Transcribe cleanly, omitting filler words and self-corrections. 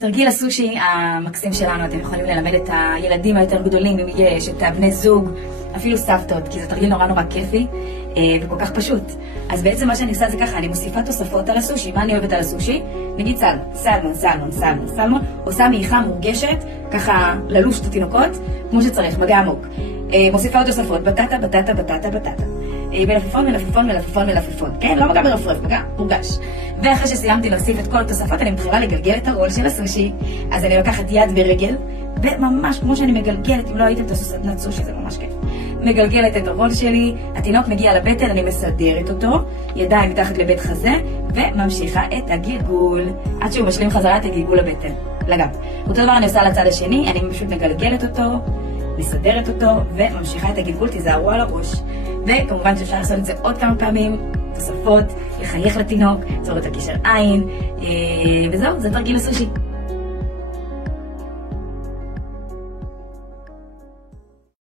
תרגיל הסושי המקסים שלנו, אתם יכולים ללמד את הילדים היותר גדולים, אם יש את הבני זוג, אפילו סבתות, כי זה תרגיל נורא כיפי וכל כך פשוט. אז בעצם מה שאני עושה זה ככה, אני מוסיפה תוספות על הסושי. מה אני אוהבת על הסושי? נגיד סלמון, עושה מעיכה מורגשת, ככה ללוש את התינוקות, כמו שצריך, מגע עמוק. מוסיפה עוד תוספות, בטטה, מלפפון, כן? לא מגע מרפרף, מגע מורגש. ואחרי שסיימתי להוסיף את כל התוספות, אני מתחילה לגלגל את הרול של הסושי. אז אני לוקחת יד ורגל, וממש כמו שאני מגלגלת, אם לא הייתם תסוסת סושי, זה ממש כיף. מגלגלת את הרול שלי, התינוק מגיע לבטן, אני מסדרת אותו, ידיים מתחת לבית חזה, וממשיכה את הגלגול, עד שהוא משלים חזרה את הגלגול לבטן, לגב. אותו דבר אני עושה לצד השני, אני פשוט מגלגלת אותו, מסדרת אותו, וממשיכה את הגלגול, תיזהרו על הראש. וכמובן שאפשר לעשות את זה עוד כמה פעמים, תוספות, לחייך לתינוק, צורת הקשר עין, וזהו, זה תרגיל הסושי.